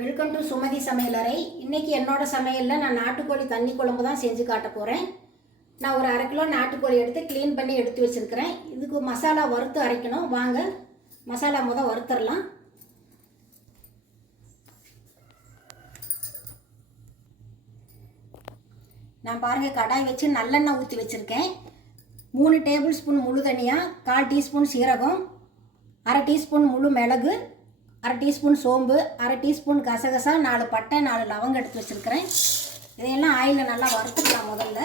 Welcome to Sumathi சமையலறை. இன்றைக்கி என்னோட சமையலில் நான் நாட்டுக்கோழி தண்ணி குழம்பு தான் செஞ்சு காட்ட போகிறேன். நான் ஒரு 1/2 கிலோ நாட்டுக்கோழி எடுத்து க்ளீன் பண்ணி எடுத்து வச்சுருக்கிறேன். இதுக்கு மசாலா வறுத்து அரைக்கணும். வாங்க மசாலா வறுத்துடலாம். நான் பாருங்கள் கடாய் வச்சு நல்லெண்ணெய் ஊற்றி வச்சுருக்கேன். 3 டேபிள் ஸ்பூன் முழு தனியா, 1/4 டீஸ்பூன் சீரகம், 1/2 டீஸ்பூன் முழு மிளகு, 1/2 டீஸ்பூன் சோம்பு, 1/2 டீஸ்பூன் கசகசா, 4 பட்டை, 4 லவங்கம் எடுத்து வச்சுருக்கிறேன். இதையெல்லாம் ஆயிலில் நல்லா வறுத்துக்கலாம். முதல்ல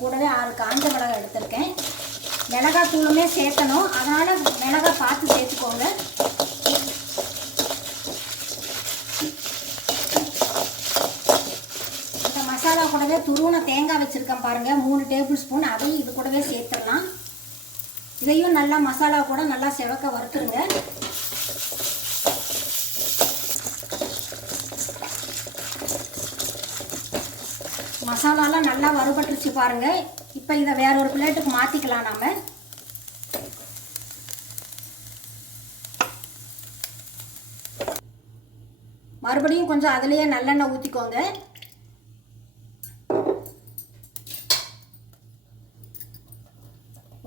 கூடவே 6 காஞ்ச மிளகாய் எடுத்திருக்கேன். மிளகாய் தூளுமே சேர்க்கணும், அதனால் மிளகாய் பார்த்து சேர்த்துக்கோங்க. மசாலா கூடவே துருவன தேங்காய் வச்சுருக்கேன் பாருங்கள், 3 டேபிள் ஸ்பூன். அதையும் இது கூடவே சேர்த்துடலாம். இதையும் நல்லா மசாலா கூட நல்லா செவக்க வறுத்துருங்க. மசாலாலாம் நல்லா வறுபட்டுருச்சு பாருங்கள். இப்போ இதை வேற ஒரு பிளேட்டுக்கு மாற்றிக்கலாம். நாம் மறுபடியும் கொஞ்சம் அதுலேயே நல்லெண்ணெய் ஊற்றிக்கோங்க.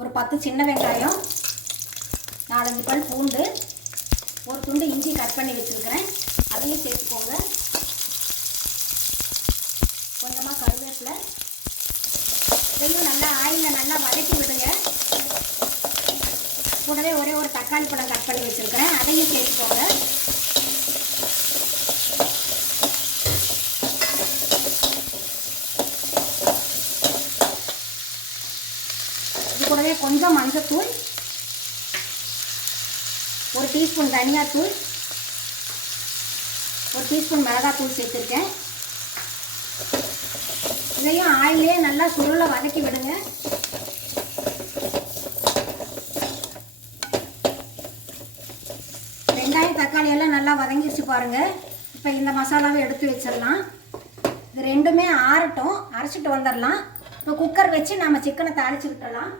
ஒரு 10 சின்ன வெங்காயம், 4-5 பல் பூண்டு, ஒரு துண்டு இஞ்சி கட் பண்ணி வச்சுருக்கிறேன். அதையும் சேர்த்துக்கோங்க. கொஞ்சமாக கருவேப்பிலை. இதையும் நல்லா ஆயிலில் நல்லா வதக்கி விடுங்க. கூடவே ஒரே ஒரு தக்காளி பழம் கட் பண்ணி வச்சுருக்கிறேன். அதையும் சேர்த்துக்கோங்க. கூடவே கொஞ்சம் மஞ்சத்தூள், 1 டீஸ்பூன் தனியாத்தூள், 1 டீஸ்பூன் மிளகாத்தூள் சேர்த்துருக்கேன். இதையும் ஆயிலே நல்லா சுருளை வதக்கி விடுங்க. வெங்காயம் தக்காளி எல்லாம் நல்லா வதங்கிடுச்சு பாருங்கள். இப்போ இந்த மசாலாவை எடுத்து வச்சிடலாம். இது ரெண்டுமே ஆறட்டும், அரைச்சிட்டு வந்துடலாம். இப்போ குக்கர் வச்சு நம்ம சிக்கனை தாளிச்சு விட்டுடலாம்.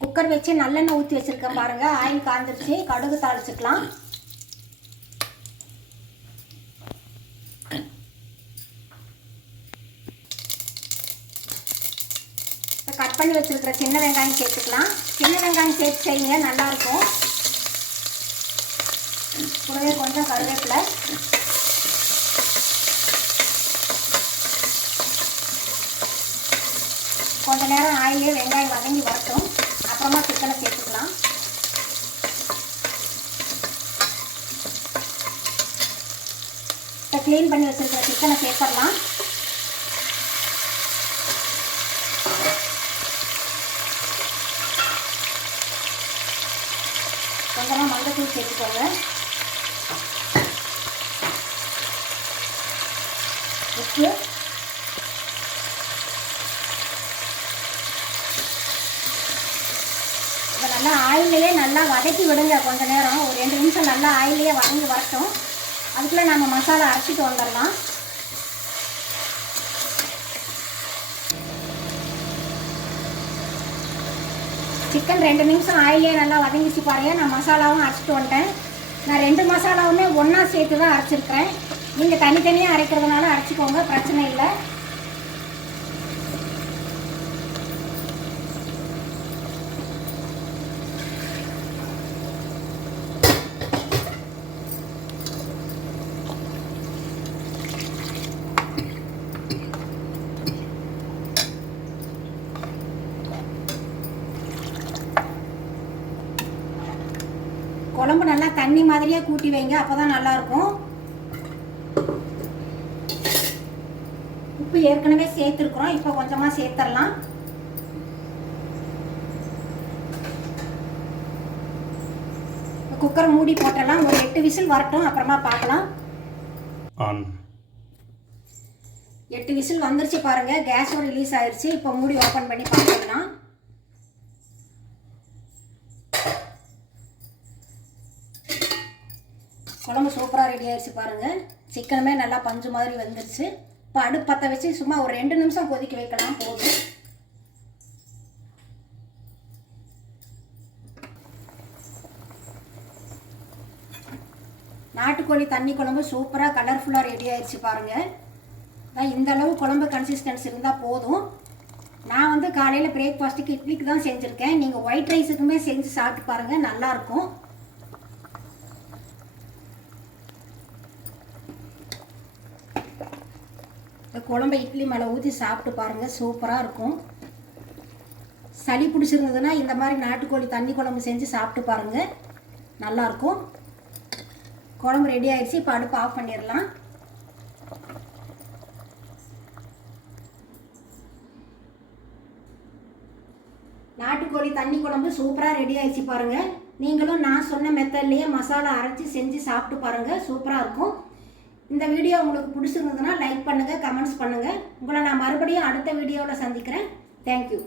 குக்கர் வச்சு நல்லெண்ணெய் ஊற்றி வச்சுருக்கேன் பாருங்கள். ஆயில் காய்ஞ்சிருச்சு. கடுகு தாளிச்சுக்கலாம். இப்போ கட் பண்ணி வச்சுருக்கிற சின்ன வெங்காயம் சேர்த்துக்கலாம். சின்ன வெங்காயம் சேர்த்து செய்யுங்க, நல்லாயிருக்கும். கூடவே கொஞ்சம் கருவேப்பிலை. கொஞ்ச நேரம் ஆயிலே வெங்காயம் வதங்கி வரட்டும். அப்புறமா சிக்கனை சேர்த்துக்கலாம். இப்போ க்ளீன் பண்ணி வச்சுருக்கிற சிக்கனை சேர்த்துடலாம். கொஞ்சமாக மஞ்சத்தூள் சேர்த்துக்கோங்க. உப்பு, இதை நல்லா ஆயிலே நல்லா வதக்கி விடுங்க. கொஞ்சம் நேரம் ஒரு 2 நிமிஷம் நல்லா ஆயிலே வதங்கி வரட்டும். அதுக்குள்ளே நம்ம மசாலா அரைச்சிட்டு வந்துடலாம். சிக்கன் 2 நிமிஷம் ஆயிலே நல்லா வதங்கிச்சு பாருங்க. நான் மசாலாவும் அரைச்சிட்டு வந்துட்டேன். நான் 2 மசாலாவுமே ஒன்றா சேர்த்து தான் அரைச்சிருக்கிறேன். நீங்கள் தனித்தனியாக அரைக்கிறதுனால அரைச்சிக்கோங்க, பிரச்சனை இல்லை. குழம்பு நல்லா தண்ணி மாதிரியே கூட்டி வைங்க, அப்போ தான் நல்லாயிருக்கும். உப்பு ஏற்கனவே சேர்த்துருக்குறோம். இப்போ கொஞ்சமாக சேர்த்துடலாம். குக்கர் மூடி போட்டலாம். ஒரு 8 விசில் வரட்டும், அப்புறமா பார்க்கலாம். 8 விசில் வந்துருச்சு பாருங்கள். கேஸும் ரிலீஸ் ஆயிடுச்சு. இப்போ மூடி ஓப்பன் பண்ணி பார்த்துக்கலாம். குழம்பு சூப்பராக ரெடி ஆயிடுச்சு பாருங்கள். சிக்கனுமே நல்லா பஞ்சு மாதிரி வந்துருச்சு. இப்போ அடுப்பு பற்ற வச்சு சும்மா ஒரு 2 நிமிஷம் கொதிக்க வைக்கலாம் போதும். நாட்டுக்கோழி தண்ணி குழம்பு சூப்பராக கலர்ஃபுல்லாக ரெடி ஆயிடுச்சு பாருங்கள். இந்த அளவு குழம்பு கன்சிஸ்டன்சி இருந்தால் போதும். நான் வந்து காலையில் பிரேக்ஃபாஸ்ட்டுக்கு இட்லிக்கு தான் செஞ்சுருக்கேன். நீங்கள் ஒயிட் ரைஸுக்குமே செஞ்சு சாப்பிட்டு பாருங்கள், நல்லாயிருக்கும். இந்த குழம்பை இட்லி மேலே ஊற்றி சாப்பிட்டு பாருங்கள், சூப்பராக இருக்கும். சளி பிடிச்சிருந்ததுன்னா இந்த மாதிரி நாட்டுக்கோழி தண்ணி குழம்பு செஞ்சு சாப்பிட்டு பாருங்கள், நல்லாயிருக்கும். குழம்பு ரெடி ஆயிடுச்சு. இப்போ அடுப்பு ஆஃப் பண்ணிடலாம். நாட்டுக்கோழி தண்ணி குழம்பு சூப்பராக ரெடி ஆயிடுச்சு பாருங்கள். நீங்களும் நான் சொன்ன மெத்தட்லேயே மசாலா அரைச்சி செஞ்சு சாப்பிட்டு பாருங்கள், சூப்பராக இருக்கும். இந்த வீடியோ உங்களுக்கு பிடிச்சிருந்ததுன்னா லைக் பண்ணுங்கள், கமெண்ட்ஸ் பண்ணுங்கள். உங்களை நான் மறுபடியும் அடுத்த வீடியோவில் சந்திக்கிறேன். தேங்க்யூ.